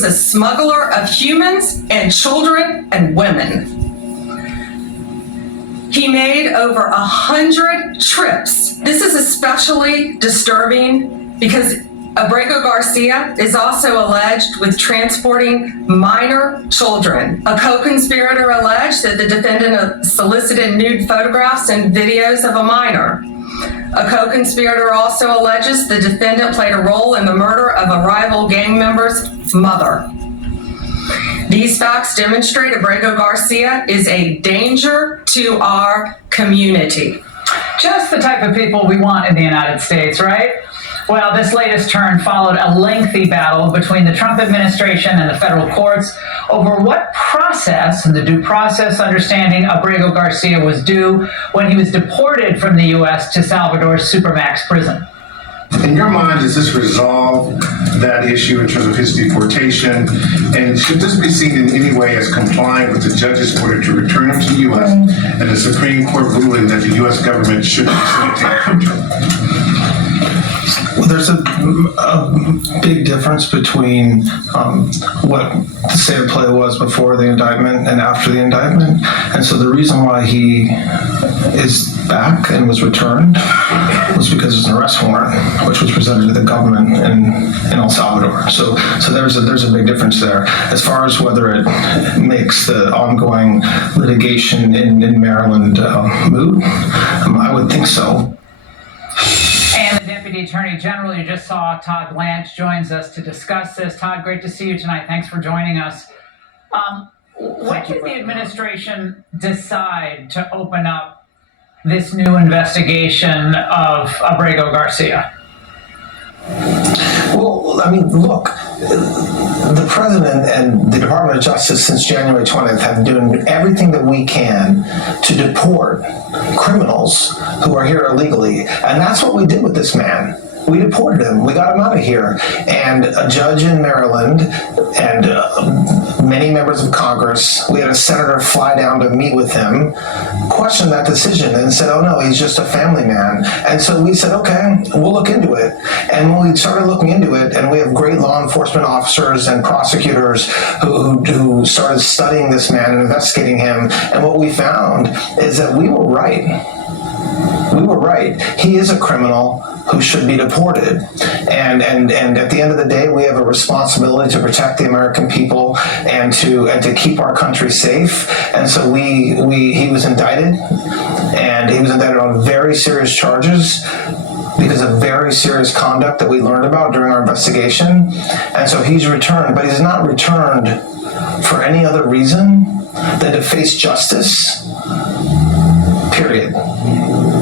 was a smuggler of humans and children and women. He made over 100 trips. This is especially disturbing because Abrego Garcia is also alleged with transporting minor children. A co-conspirator alleged that the defendant solicited nude photographs and videos of a minor. A co-conspirator also alleges the defendant played a role in the murder of a rival gang member's mother. These facts demonstrate Abrego Garcia is a danger to our community. Just the type of people we want in the United States, right? Well, this latest turn followed a lengthy battle between the Trump administration and the federal courts over what process, and the due process understanding, Abrego Garcia was due when he was deported from the U.S. to Salvador's Supermax prison. In your mind, does this resolve that issue in terms of his deportation? And should this be seen in any way as complying with the judge's order to return him to the U.S. and the Supreme Court ruling that the U.S. government should facilitate return? Well, there's a big difference between what the state of play was before the indictment and after the indictment. And so the reason why he is back and was returned was because there's an arrest warrant, which was presented to the government in El Salvador. So there's a big difference there. As far as whether it makes the ongoing litigation in Maryland moot, I would think so. And the Deputy Attorney General you just saw, Todd Blanche, joins us to discuss this. Todd, great to see you tonight. Thanks for joining us. When did the administration decide to open up this new investigation of Abrego Garcia? Well, I mean, look, the president and the Department of Justice since January 20th have been doing everything that we can to deport criminals who are here illegally. And that's what we did with this man. We deported him. We got him out of here. And a judge in Maryland and many members of Congress, we had a senator fly down to meet with him, questioned that decision and said, oh no, he's just a family man. And so we said, okay, we'll look into it. And when we started looking into it, and we have great law enforcement officers and prosecutors who started studying this man and investigating him, and what we found is that we were right. We were right. He is a criminal who should be deported. And at the end of the day, we have a responsibility to protect the American people and to keep our country safe. And so he was indicted, and he was indicted on very serious charges because of very serious conduct that we learned about during our investigation. And so he's returned, but he's not returned for any other reason than to face justice, period.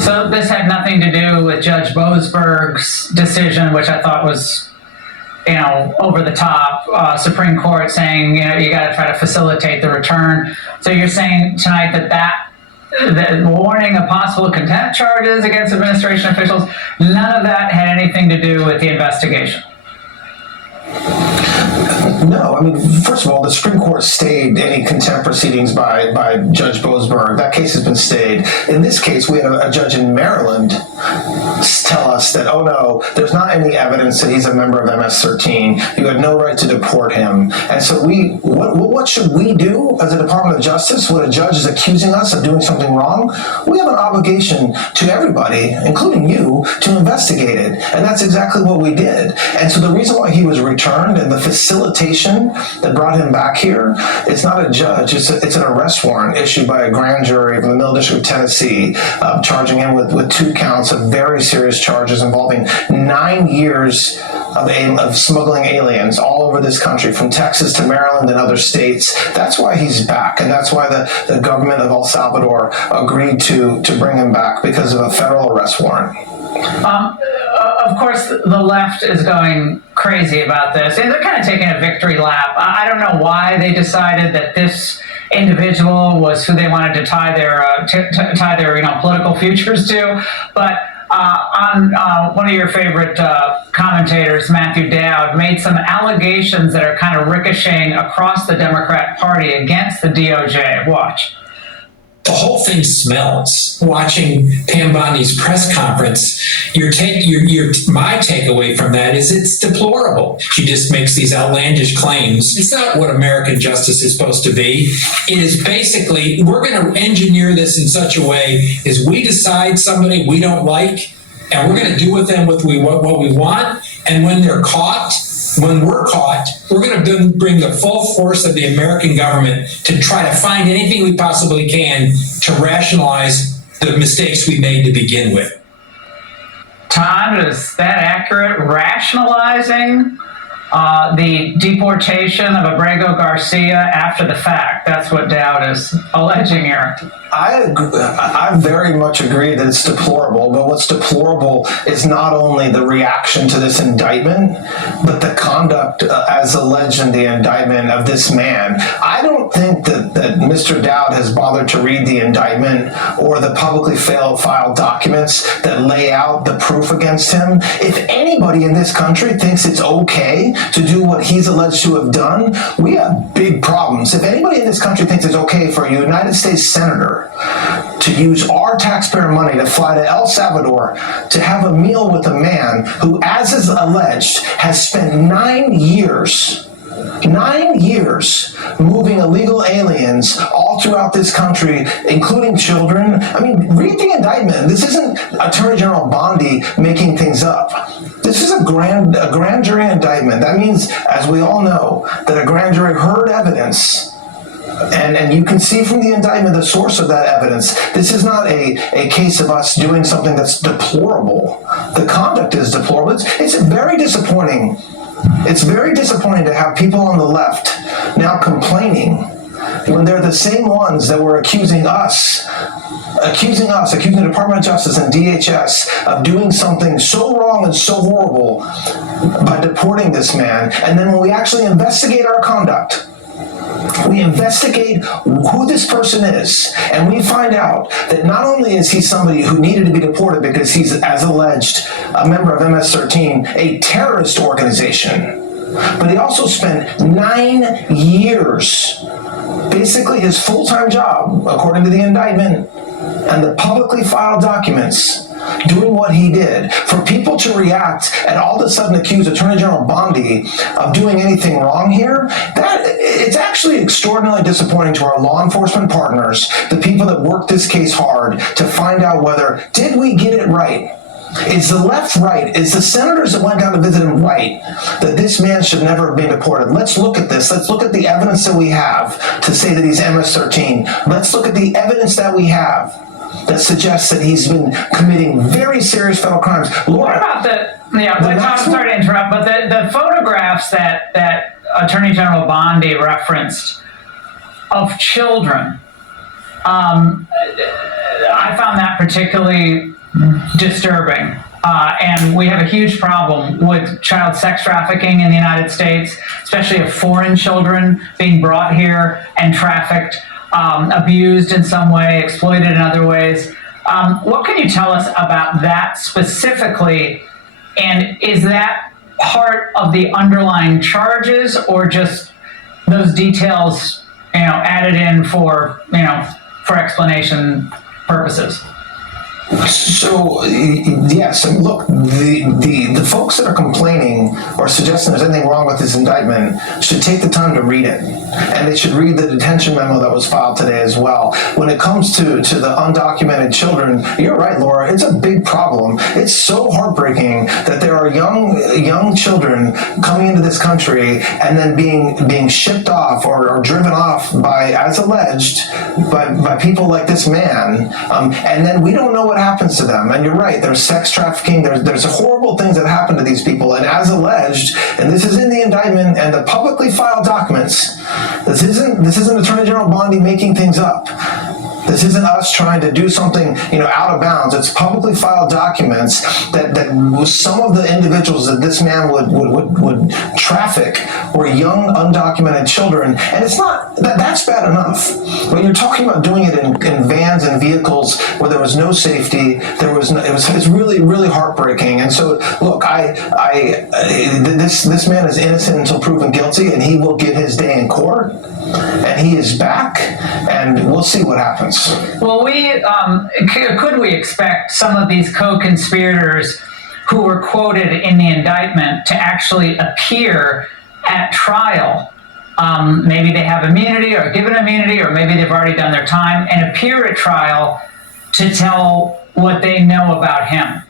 So this had nothing to do with Judge Boasberg's decision, which I thought was, over the top. Supreme Court saying, you got to try to facilitate the return. So you're saying tonight that warning of possible contempt charges against administration officials, none of that had anything to do with the investigation? No, I mean, first of all, the Supreme Court stayed any contempt proceedings by Judge Boasberg. That case has been stayed. In this case, we had a judge in Maryland tell us that, oh no, there's not any evidence that he's a member of MS-13. You had no right to deport him. And so what should we do as a Department of Justice when a judge is accusing us of doing something wrong? We have an obligation to everybody, including you, to investigate it. And that's exactly what we did. And so the reason why he was returned and the facilitation that brought him back here, it's not a judge, it's an arrest warrant issued by a grand jury from the Middle District of Tennessee, charging him with 2 counts of very serious charges involving 9 years of smuggling aliens all over this country, from Texas to Maryland and other states. That's why he's back, and that's why the government of El Salvador agreed to bring him back, because of a federal arrest warrant. Of course, the left is going crazy about this, and they're kind of taking a victory lap. I don't know why they decided that this individual was who they wanted to tie their political futures to, but on one of your favorite commentators, Matthew Dowd, made some allegations that are kind of ricocheting across the Democrat Party against the DOJ. Watch. the whole thing smells. Watching Pam Bondi's press conference, my takeaway from that is it's deplorable. She just makes these outlandish claims. It's not what American justice is supposed to be. It is basically, we're going to engineer this in such a way as we decide somebody we don't like, and we're going to do with them what we want. And when we're caught, we're going to bring the full force of the American government to try to find anything we possibly can to rationalize the mistakes we made to begin with. Todd, is that accurate? Rationalizing the deportation of Abrego Garcia after the fact. That's what Dowd is alleging here. I very much agree that it's deplorable, but what's deplorable is not only the reaction to this indictment, but the conduct as alleged in the indictment of this man. I don't think that Mr. Dowd has bothered to read the indictment or the publicly filed documents that lay out the proof against him. If anybody in this country thinks it's okay to do what he's alleged to have done, we have big problems. If anybody in this country thinks it's okay for a United States senator to use our taxpayer money to fly to El Salvador to have a meal with a man who, as is alleged, has spent 9 years moving illegal aliens all throughout this country, including children. I mean, read the indictment. This isn't Attorney General Bondi making things up. This is a grand jury indictment. That means, as we all know, that a grand jury heard evidence. And you can see from the indictment the source of that evidence. This is not a case of us doing something that's deplorable. The conduct is deplorable. It's very disappointing. It's very disappointing to have people on the left now complaining when they're the same ones that were accusing the Department of Justice and DHS of doing something so wrong and so horrible by deporting this man. And then when we actually investigate our conduct, we investigate who this person is, and we find out that not only is he somebody who needed to be deported because he's, as alleged, a member of MS-13, a terrorist organization, but he also spent 9 years, basically his full-time job, according to the indictment and the publicly filed documents, doing what he did. For people to react and all of a sudden accuse Attorney General Bondi of doing anything wrong here, it's actually extraordinarily disappointing to our law enforcement partners, the people that worked this case hard to find out whether, did we get it right? Is the left right? Is the senators that went down to visit him right that this man should never have been deported? Let's look at this. Let's look at the evidence that we have to say that he's MS-13. Let's look at the evidence that we have that suggests that he's been committing very serious federal crimes. What about I'm sorry to interrupt, but the photographs that Attorney General Bondi referenced of children, I found that particularly disturbing. And we have a huge problem with child sex trafficking in the United States, especially of foreign children being brought here and trafficked, abused in some way, exploited in other ways. What can you tell us about that specifically? And is that part of the underlying charges, or just those details, added in for explanation purposes? So, yes, and look, the folks that are complaining or suggesting there's anything wrong with this indictment should take the time to read it. And they should read the detention memo that was filed today as well. When it comes to the undocumented children, you're right, Laura, it's a big problem. It's so heartbreaking that there are young children coming into this country and then being shipped off or driven off by, as alleged, by people like this man. And then we don't know what happens to them. And you're right, there's sex trafficking, there's horrible things that happen to these people. And as alleged, and this is in the indictment and the publicly filed documents, this isn't Attorney General Bondi making things up. This isn't us trying to do something, out of bounds. It's publicly filed documents that some of the individuals that this man would traffic were young, undocumented children. And it's not, that's bad enough. When you're talking about doing it in vans and vehicles where there was no safety, it's really, really heartbreaking. And so, look, this man is innocent until proven guilty, and he will get his day in court. and he is back, and we'll see what happens. Well, could we expect some of these co-conspirators who were quoted in the indictment to actually appear at trial? Maybe they have immunity or given immunity, or maybe they've already done their time and appear at trial to tell what they know about him.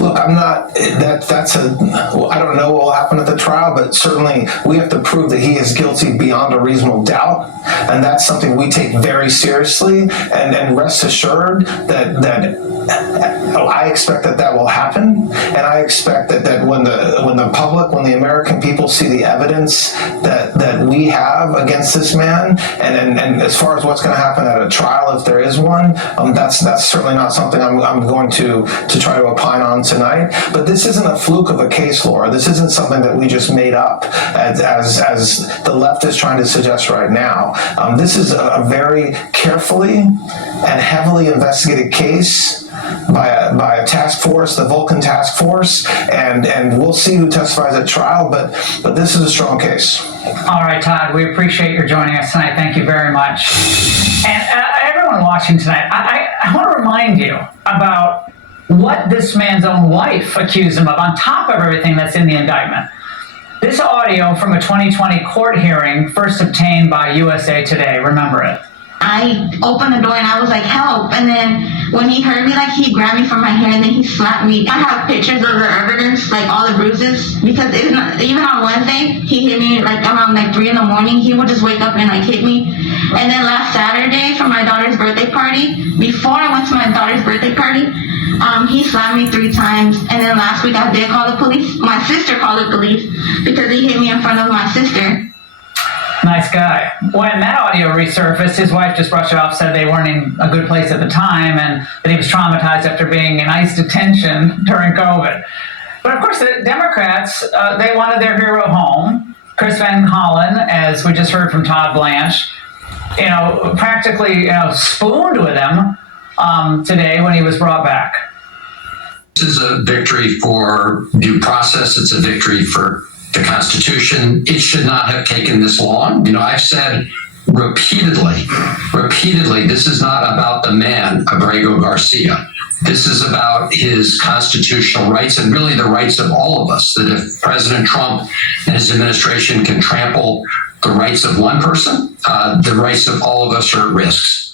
Look, I'm not, I don't know what will happen at the trial, but certainly we have to prove that he is guilty beyond a reasonable doubt. And that's something we take very seriously, and rest assured that I expect that will happen. And I expect that when the public, when the American people see the evidence that we have against this man, and as far as what's going to happen at a trial, if there is one, that's certainly not something I'm going to try to opine on tonight. But this isn't a fluke of a case, Laura. This isn't something that we just made up as the left is trying to suggest right now. This is a very carefully and heavily investigated case by a task force, the Vulcan Task Force, and we'll see who testifies at trial, but this is a strong case. All right, Todd, we appreciate your joining us tonight. Thank you very much. And everyone watching tonight, I want to remind you about what this man's own wife accused him of, on top of everything that's in the indictment. This audio from a 2020 court hearing, first obtained by USA Today. Remember it. I opened the door and I was like, help. And then when he heard me, like, he grabbed me from my hair and then he slapped me. I have pictures of the evidence, like all the bruises, because even on Wednesday, he hit me like around like 3 a.m. He would just wake up and like hit me. And then last Saturday for my daughter's birthday party, before I went to my daughter's birthday party, he slapped me 3 times. And then last week I did call the police. My sister called the police because he hit me in front of my sister. Nice guy. When that audio resurfaced, his wife just brushed it off, said they weren't in a good place at the time, and that he was traumatized after being in ICE detention during COVID. But of course, the Democrats, they wanted their hero home. Chris Van Hollen, as we just heard from Todd Blanche, practically spooned with him today when he was brought back. This is a victory for due process. It's a victory for the Constitution. It should not have taken this long. I've said repeatedly, this is not about the man, Abrego Garcia. This is about his constitutional rights and really the rights of all of us, that if President Trump and his administration can trample the rights of one person, the rights of all of us are at risk.